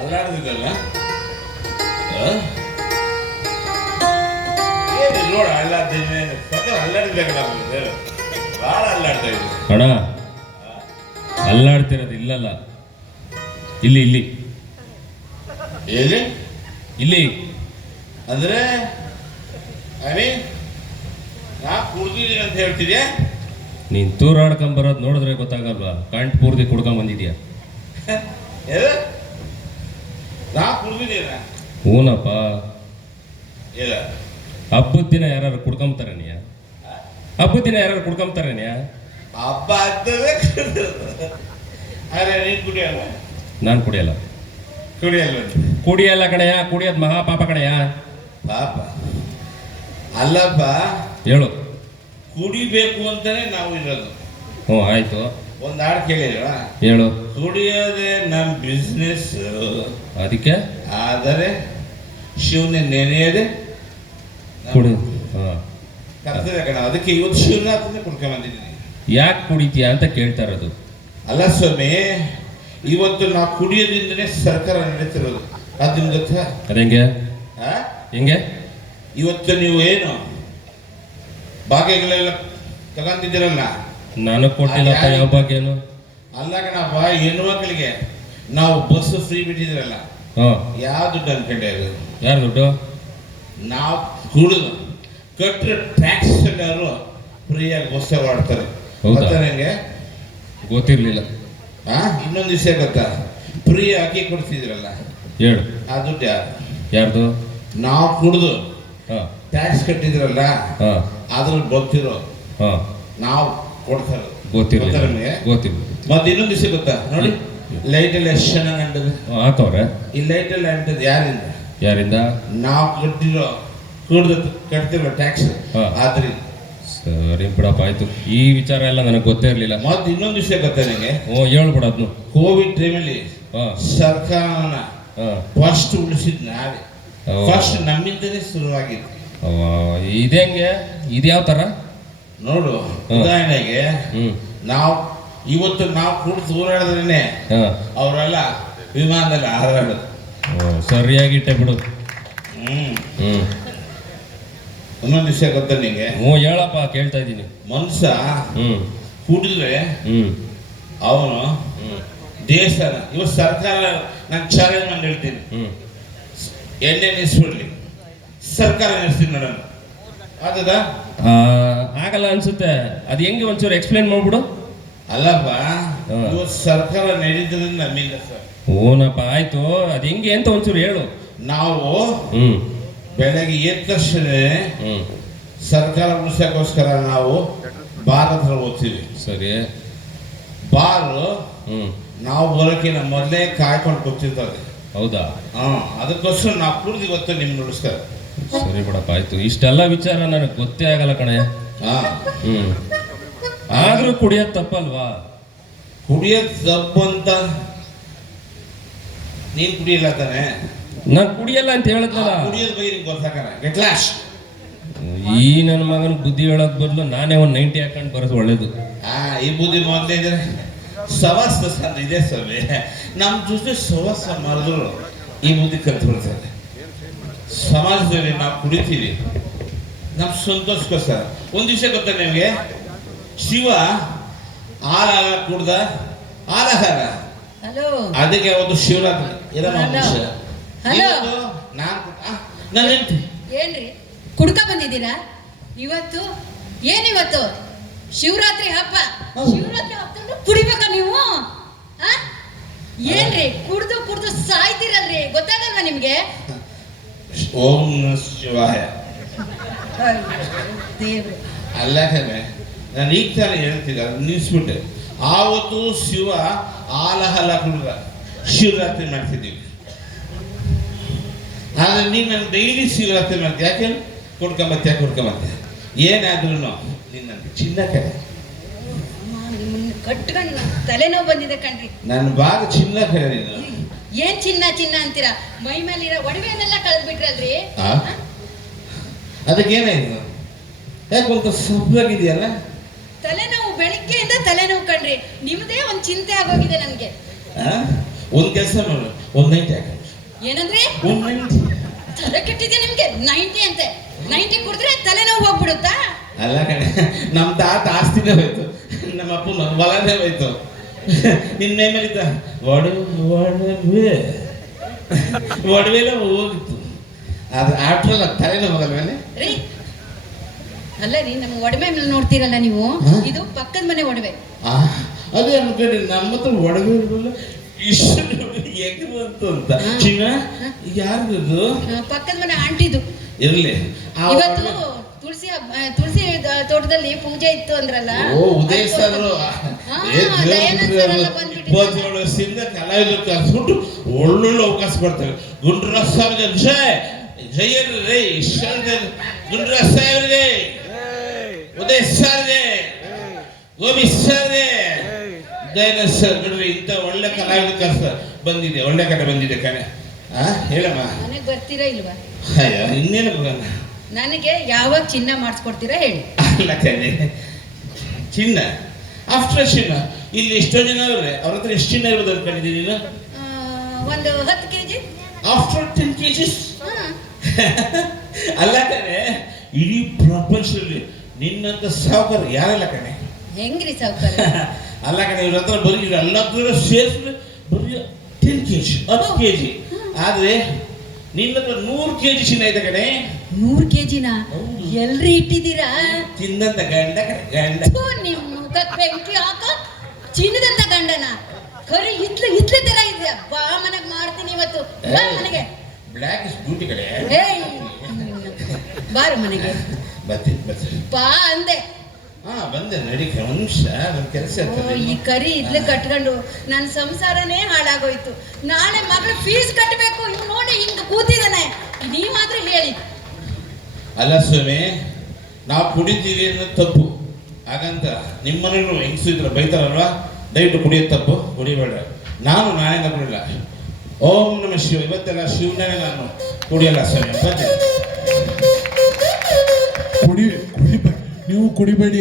ಅಲ್ಲಾಡ್ತಿದ್ದಲ್ಲ ಏನು ನೋಡ ಅಲ್ಲಾಡ್ತೀನಿ ಅಲ್ಲಾಡಿದ್ದೆ ಕಣ ಭಾಳ ಅಲ್ಲಾಡ್ತಾ ಇದ್ದೆ ಅಣ್ಣ. ಅಲ್ಲಾಡ್ತಿರೋದು ಇಲ್ಲಲ್ಲ, ಇಲ್ಲಿ ಇಲ್ಲಿ ಎಲ್ಲಿ ಇಲ್ಲಿ ಅಂದ್ರೆ ನಾ ಕುಡ್ದಿದ್ದೀನಿ ಅಂತ ಹೇಳ್ತಿದ್ಯಾ? ನೀನ್ ತೂರಾಡ್ಕೊಂಬರೋದು ನೋಡಿದ್ರೆ ಗೊತ್ತಾಗಲ್ವಾ? ಕಂಟ್ ಪೂರ್ತಿ ಕುಡ್ಕೊಂಡ್ ಬಂದಿದ್ಯಾ? ನಾ ಕುಡ್ದಿದ್ದೀನ? ಹೂನಪ್ಪ. ಇಲ್ಲ ಹಬ್ಬದ ದಿನ ಯಾರು ಕುಡ್ಕೊಂತಾರನಿಯ? ಹಬ್ಬದ ದಿನ ಯಾರು ಕುಡ್ಕೊಂತಾರನಿಯ? ಹಬ್ಬ ಆಗ್ತದೆ. ಅರೆ ನೀನ್ ಕುಡಿಯಲ್ಲ? ನಾನು ಕುಡಿಯಲ್ಲ. ಕುಡಿಯಲ್ಲ ಕಣಯ್ಯ, ಕುಡಿಯೋದು ಮಹಾಪಾಪ ಕಣಯ್ಯ. ಪಾಪ ಅಲ್ಲಪ್ಪ, ಹೇಳು. ಕುಡಿಬೇಕು ಅಂತಾನೆ ನಾವು ಇರೋದು. ಹ್ಞೂ ಆಯ್ತು. ಒಂದು ಹಾಡು ಕೇಳಿಲ್ವಾ? ಹೇಳು. ಕುಡಿಯೋದೇ ನಮ್ಮ ಬಿಸ್ನೆಸ್, ಅದಕ್ಕೆ ಆದರೆ ಶಿವನೇ ನೆನೆಯದೆ ಕುಡಿ. ಕರ್ತದೆ ಕಣ. ಅದಕ್ಕೆ ಇವತ್ತು ಶಿವರಾತ್ರಿನೇ ಕುಡ್ಕೊಂಡ್ ಬಂದಿದ್ದೀನಿ. ಯಾಕೆ ಕುಡಿತೀಯ ಅಂತ ಕೇಳ್ತಾ ಇರೋದು. ಅಲ್ಲ ಸ್ವಾಮಿ, ಇವತ್ತು ನಾವು ಕುಡಿಯೋದ್ರಿಂದನೇ ಸರ್ಕಾರ ನಡೀತಿರೋದು. ಅದು ನಿಮ್ಗೆ ಗೊತ್ತಾ? ಅದೇಂಗೆ? ಹೆಂಗೆ? ಇವತ್ತು ನೀವು ಏನು ಭಾಗ್ಯಗಳೆಲ್ಲ ತಗೊಂತಿದ್ದೀರಲ್ಲ, ನನಗೆ ಕೊಟ್ಟಿಲ್ಲಪ್ಪ ಯಾವ ಭಾಗ್ಯನು. ಅಲ್ಲ ಕಣಪ್ಪ, ಹೆಣ್ಣು ಮಕ್ಕಳಿಗೆ ನಾವು ಬಸ್ ಫ್ರೀ ಬಿಟ್ಟಿದ್ರಲ್ಲ, ಯಾವ ದುಡ್ಡು ಅನ್ಕೊಂಡೆ? ಅದು ಯಾರು ದುಡ್ಡು? ನಾವು ಕುಡಿದು ಕಟ್ಟರೆ ಟ್ಯಾಕ್ಸ್ ಎಲ್ಲರೂ ಫ್ರೀಯಾಗಿ ಬಸ್ ಓಡ್ತಾರೆ. ನನಗೆ ಗೊತ್ತಿರ್ಲಿಲ್ಲ. ಇನ್ನೊಂದು ವಿಷಯ ಗೊತ್ತಾ? ಫ್ರೀ ಹಾಕಿ ಕೊಡ್ತಿದ್ರಲ್ಲ, ಹೇಳು. ಆ ದುಡ್ಡು ಯಾರ್ದು? ನಾವು ಕುಡಿದು ಟ್ಯಾಕ್ಸ್ ಕಟ್ಟಿದ್ರಲ್ಲ, ಅದ್ರಲ್ಲಿ ಗೊತ್ತಿರೋ ನಾವು ಕೊಡ್ತಾರೆ. ಗೊತ್ತಿರಲಿಲ್ಲ, ಗೊತ್ತಿಲ್ಲ. ಮತ್ತೆ ಇನ್ನೊಂದು ವಿಷಯ ಗೊತ್ತಾ? ನೋಡಿ, ಲೈಟ್ ಎಲ್ಲ ಎಷ್ಟು ಚೆನ್ನಾಗಿ ಅಂಟದು ಹಾಕವ್ರೆ. ಈ ಲೈಟ್ ಎಲ್ಲ ಅಂಟದು ಯಾರಿಂದ? ಯಾರಿಂದ? ನಾವು ಕಟ್ಟಿರೋ ಕಟ್ತಿರೋ ಟ್ಯಾಕ್ಸ್. ಆದ್ರಿಂದ ಸರಿ ಬಿಡಪ್ಪ, ಆಯ್ತು. ಈ ವಿಚಾರ ಎಲ್ಲ ನನಗೆ ಗೊತ್ತೇ ಇರಲಿಲ್ಲ. ಮತ್ತೆ ಇನ್ನೊಂದು ವಿಷಯ ಗೊತ್ತಾ ನಿಮಗೆ? ಹೇಳ್ಬಿಡ ಅದನ್ನು. ಕೋವಿಡ್ ಟೈಮಲ್ಲಿ ಸರ್ಕಾರನ ಫಸ್ಟ್ ಉಳಿಸಿದ್ ನಾವೇ. ಫಸ್ಟ್ ನಮ್ಮಿಂದಲೇ ಶುರುವಾಗಿತ್ತು. ಇದೇಂಗೆ? ಇದ್ಯಾವ ತರ ನೋಡು, ಉದಾಹರಣೆಗೆ ನಾವು ಇವತ್ತು ನಾವು ಕೂಡ ದೂರಾಡಿದ್ರೇನೆ ಅವರೆಲ್ಲ ವಿಮಾನದಲ್ಲಿ ಹಾರಾಡೋದು. ಸರಿಯಾಗಿಟ್ಟೆ ಬಿಡು. ಇನ್ನೊಂದು ವಿಷಯ ಗೊತ್ತಾ ನಿಂಗೆ? ಹೇಳಪ್ಪ, ಕೇಳ್ತಾ ಇದ್ದೀನಿ. ಮನುಷ್ಯ ಕುಡಿದ್ರೆ ಅವನು ದೇಶನ ಇವತ್ತು ಸರ್ಕಾರ ನಾನು ಚಾಲೆಂಜ್ ಮಾಡಿ ಹೇಳ್ತೀನಿ, ಎಣ್ಣೆ ನಿಲ್ಸ್ಬಿಡ್ಲಿ, ಸರ್ಕಾರ ನಿಲ್ಸ್ತೀನಿ ನೋಡೋಣ. ಆದದ ಆಗಲ್ಲ ಅನ್ಸುತ್ತೆ. ಅದು ಹೆಂಗೆ ಒಂಚೂರು ಎಕ್ಸ್ಪ್ಲೇನ್ ಮಾಡ್ಬಿಡು. ಅಲ್ಲಪ್ಪ, ಇವತ್ತು ಸರ್ಕಾರ ನಡೀತದ್ರಿಂದ ನಮ್ಮಿಂದ ಸರ್. ಓನಪ್ಪ, ಆಯ್ತು. ಅದು ಹೆಂಗೆ ಅಂತ ಒಂಚೂರು ಹೇಳು. ನಾವು ಬೆಳಗ್ಗೆ ಎದ್ದ ತಕ್ಷಣ ಸರ್ಕಾರ ಉಳಿಸೋಕ್ಕೋಸ್ಕರ ನಾವು ಬಾರ್ ಹತ್ರ ಹೋಗ್ತೀವಿ. ಸರಿ. ಬಾರು ನಾವು ಬರೋಕಿನ ಮೊದಲೇ ಕಾಯ್ಕೊಂಡು ಕೂತಿರ್ತದೆ. ಹೌದಾ? ಅದಕ್ಕೋಸ್ಕರ ನಾವು ಕುಡಿದು ಇವತ್ತು ನಿಮ್ಗೆ ಉಳಿಸ್ತಾರೆ. ಸರಿ ಬಿಡಪ್ಪ, ಆಯ್ತು. ಇಷ್ಟೆಲ್ಲ ವಿಚಾರ ನನಗೆ ಗೊತ್ತೇ ಆಗಲ್ಲ ಕಣಯ್ಯ. ಆದ್ರೂ ಕುಡಿಯೋದು ತಪ್ಪಲ್ವಾ? ಕುಡಿಯೋದು ತಪ್ಪು ಅಂತ ನೀನ್ ಕುಡಿಯಲ್ಲ ತಾನೆ? ನಾನು ಕುಡಿಯಲ್ಲ ಅಂತ ಹೇಳಿದ್ನಲ್ಲ. ಕುಡಿಯೋದ್ ಬಗ್ಗೆ ನಿಮ್ಗೆ ಗೊತ್ತಾಗಲ್ಲ. Get lost. ಈ ನನ್ನ ಮಗನ ಬುದ್ಧಿ ಹೇಳೋದ್ ಬದಲು ನಾನೇ ಒಂದು 90 ಹಾಕೊಂಡು ಬರೋದು ಒಳ್ಳೇದು. ಈ ಬುದ್ಧಿ ಮೊದಲೇ ಇದ್ರೆ ಸವಾಸ ಇದೆ ಸ್ವಾಮಿ. ನಮ್ಮ ಜೊತೆ ಸವಾಸ ಮಾಡಿದ್ರು ಈ ಬುದ್ಧಿ ಕಲ್ತು ಬಿಡ್ತಾರೆ. ಸಮಾಜದಲ್ಲಿ ನಾವು ಕುಡಿತೀವಿ ನಮ್ಮ ಸಂತೋಷಕ್ಕೋಸ್ಕರ. ಒಂದು ವಿಷಯ ಗೊತ್ತಾ ನಿಮಗೆ? ಶಿವ ಹಾಲಾಗ ಕುಡ್ದ ಹಾಲಹಾರ, ಅದಕ್ಕೆ ಒಂದು ಶಿವರಾತ್ರಿ ಏನ್ರಿ ಕುಡ್ಕ ಬಂದಿದ್ದೀರಾ ಇವತ್ತು? ಏನಿವತ್ತು ಶಿವರಾತ್ರಿ ಹಬ್ಬ. ಶಿವರಾತ್ರಿ ಹಬ್ಬ ಕುಡಿಬೇಕ ನೀವು? ಏನ್ರಿ ಕುಡ್ದು ಕುಡ್ದು ಸಾಯ್ತಿರಲ್ರಿ, ಗೊತ್ತಾಗಲ್ವಾ ನಿಮ್ಗೆ? ಓಂ ಶಿವಾಯ. ಅಲ್ಲ ನಾನು ಈಗ ತಾನೇ ಹೇಳ್ತಿದ್ದ ನಿಲ್ಸ್ಬಿಟ್ಟೆ. ಆವತ್ತು ಶಿವ ಹಾಲಹಲ ಕುಡ್ದ ಶಿವರಾತ್ರಿ ಮಾಡ್ತಿದ್ದೀವಿ. ಆದ್ರೆ ನೀನು ನನ್ನ ಡೈಲಿ ಶಿವರಾತ್ರಿ ಮಾಡ್ತೀಯ. ಯಾಕೆ? ಕೊಡ್ಕೊಂಬತ್ತೆ ಏನಾದ್ರೂ ನೀನು ನನಗೆ ಚಿನ್ನ ಕಡೆ ಕಟ್ಕೊಂಡು ತಲೆನೋವು ಬಂದಿದೆ ಕಣ್ರಿ. ನನ್ನ ಭಾಗ ಚಿನ್ನ ಕಡೆ. ನೀನು ಏನ್ ಚಿನ್ನ ಚಿನ್ನ ಅಂತೀರಾ? ಮೈ ಮೇಲಿರೋ ಒಡವೆನೆಲ್ಲ ಕಳೆದ್ ಬಿಟ್ರಲ್ರಿ. ಅದಕ್ಕೇನಾಯ್ತು? ಯಾಕೊಂತ ಸಬ್ಬಾಗಿದೆಯಲ್ಲ? ತಲೆನೋವು, ಬೆಳಿಗ್ಗೆಯಿಂದ ತಲೆನೋವು ಕಣ್ರಿ. ನಿಮ್ದೇ ಒಂದ್ ಚಿಂತೆ ಆಗೋಗಿದೆ ನನ್ಗೆ. ಒಂದ್ ಕೆಲಸ ಮಾಡು, ಒಂದು 90 ಹಾಕಿ. ಏನಂದ್ರೆ ಒಂದು 90. ತಲೆ ಕೆಟ್ಟಿದ್ಯಾ ನಿಮ್ಗೆ? 90 ಅಂತೆ. 90 ಕುಡಿದ್ರೆ ತಲೆನೋವು ಹೋಗ್ಬಿಡುತ್ತಾ? ಅಲ್ಲ ಕಣೆ, ನಮ್ಮ ತಾತ ಆಸ್ತಿನೇ ಹೋಯ್ತು, ನಮ್ಮ ಅಪ್ಪನ ಹೊಲನೇ ಹೋಯ್ತು. ನಿನ್ನ ಮೇಲಿದ್ದ ಒಡವೆಲ್ಲ ಹೋಗಿತ್ತು. ಅದು ಆಟ್ರಲ್ಲ ತಲೆನೋ ಹೋಗಲ್ವೇನೆ ರೀ. ಅಲ್ಲ ರೀ, ನಮ್ಮ ಒಡವೆ ಮೇಲೆ ನೋಡ್ತೀರಲ್ಲ ನೀವು, ಹಾ? ಇದು ಪಕ್ಕದ ಮನೆ ಒಡವೆ. ಅದೇ ಅನ್ಕೊಂಡ್ರಿ ನಮ್ಮ ಹತ್ರ ಒಡವೆ ಇರಲ್ಲ, ಇಷ್ಟು ಹೆಂಗ್ ಬಂತು ಅಂತ. ಚಿನ್ನ ಯಾರ್ದು? ಪಕ್ಕದ ಮನೆ ಆಂಟಿದು. ಇರ್ಲಿ. ಇವತ್ತು ತುಳಸಿ ತೋಟದಲ್ಲಿ ಪೂಜೆ ಇತ್ತು ಅಂದ್ರಲ್ಲ. ಓ, ಉದಯ್ ಸರ್ ದಯಾನಂದ್ ಸರ್ ಎಲ್ಲ ಬಂದ್ಬಿಟ್ಟಿದ್ದಾರೆ. 27 ವರ್ಷದಿಂದ ಕಲಾವಿದರು ಕರ್ಸ್ಬಿಟ್ಟು ಒಳ್ಳೊಳ್ಳೆ ಅವಕಾಶ ಕೊಡ್ತಾರೆ. ಗುಂಡ್ರಾಜ್ ಸಾಹೇಬ್ಗೆ ಜಯ ರೇ, ಗುಂಡ್ರಾಜ್ ಸಾಹೇಬ್ರಿಗೆ, ಉದಯ್ ಸರ್ಗೆ, ಗೋಪಿ ಸರ್ಗೆ, ದಯಾನಂದ್ ಸರ್ ಬಿಡ್ರಿ, ಇಂಥ ಒಳ್ಳೆ ಕಲಾವಿದ ಕರ್ಸ ಬಂದಿದೆ, ಒಳ್ಳೆ ಕಡೆ ಬಂದಿದೆ ಕಣೆ. ಹೇಳಮ್ಮ. ಮನೆಗೆ ಬರ್ತೀರಾ ಇಲ್ವಾ? ಅಯ್ಯ, ಇನ್ನೇನು ಬರೋಣ. ನನಗೆ ಯಾವಾಗ ಚಿನ್ನ ಮಾಡಿಸ್ಕೊಡ್ತೀರಾ ಹೇಳಿ. ಅಲ್ಲ ಕಣೆ, ಚಿನ್ನ ಆಫ್ಟರ್ ಚಿನ್ನ ಇಲ್ಲಿ ಎಷ್ಟೋ ಜನ ಅವ್ರೆ, ಅವ್ರ ಹತ್ರ ಎಷ್ಟು ಚಿನ್ನ ಇರ್ಬೋದು ಅನ್ಕೊಂಡಿದ್ದೀನಿ ನೀನು? ಒಂದು 10 kg. After 10 kg. ಅಲ್ಲ ಕಣೆ, ಇಡೀ ಪ್ರಪಂಚದಲ್ಲಿ ನಿನ್ನಂತ ಸಾವುಕಾರ ಯಾರಲ್ಲ ಕಣೆ. ಹೆಂಗ್ರಿ ಸಾವುಕಾರ? ಅಲ್ಲ ಕಣೆ, ಇವ್ರ ಹತ್ರ ಬರೀ ಎಲ್ಲ ಸೇರಿಸಿದ್ರೆ ಬರೀ 10 kg, 10 kg. ಆದ್ರೆ ನಿನ್ನ ಹತ್ರ 100 kg ಚಿನ್ನ ಇದೆ ಕಣೆ. 100 kg ನಾ? ಎಲ್ರಿ ಇಟ್ಟಿದ್ದೀರಾ? ಚಿನ್ನದ ಗಂಡ ಗಂಡ. ನಿಮ್ ಮುಖಕ್ಕೆ ಬೆಂಕಿ ಹಾಕ. ಚಿನ್ನದಂತ ಗಂಡನ ಕರಿ ಇತ್ಲು ತರ ಇದೆಯಾ? ಬಾ ಮನೆಗೆ ಮಾಡ್ತೀನಿ ಇವತ್ತು. ಬಾ ಮನೆಗೆ. ಬ್ಲ್ಯಾಕ್ ಇಸ್ ಬ್ಯೂಟಿ ಕಡೆ. ಏಯ್, ಬಾರು ಮನೆಗೆ. ಬರ್ತೀನಿ. ಬಾ ಅಂದೆ. ಬಂದೆ ನಡಿ, ಒಂದು ನಿಮಿಷ, ನನ್ನ ಕೆಲಸ ಇರ್ತದೆ. ಈ ಕರಿ ಇದ್ಲು ಕಟ್ಕೊಂಡು ನನ್ನ ಸಂಸಾರನೇ ಹಾಳಾಗೋಯ್ತು. ನಾಳೆ ಮಗಳ ಫೀಸ್ ಕಟ್ಟಬೇಕು. ಇವ್ ನೋಡಿ ಹಿಂಗ ಕೂತಿದ್ದಾನೆ. ನೀವಾದ್ರೂ ಹೇಳಿ. ಅಲ್ಲ ಸ್ವಾಮಿ, ನಾವು ಕುಡಿತೀವಿ ಅನ್ನೋದು ತಪ್ಪು. ಹಾಗಂತ ನಿಮ್ಮನೇನು ಹೆಂಗಸು ಇದ್ರೆ ಬೈತಾರಲ್ವಾ, ದಯವಿಟ್ಟು ಕುಡಿಯೋದು ತಪ್ಪು, ಕುಡಿಬೇಡ. ನಾನೇನ ಕುಡಿಲ್ಲ. ಓಂ ನಮ ಶಿವ. ಇವತ್ತೆಲ್ಲ ಶಿವನೇ ನಾನು ಕುಡಿಯಲ್ಲ ಸ್ವಾಮಿ. ನೀವು ಕುಡಿಬೇಡಿ.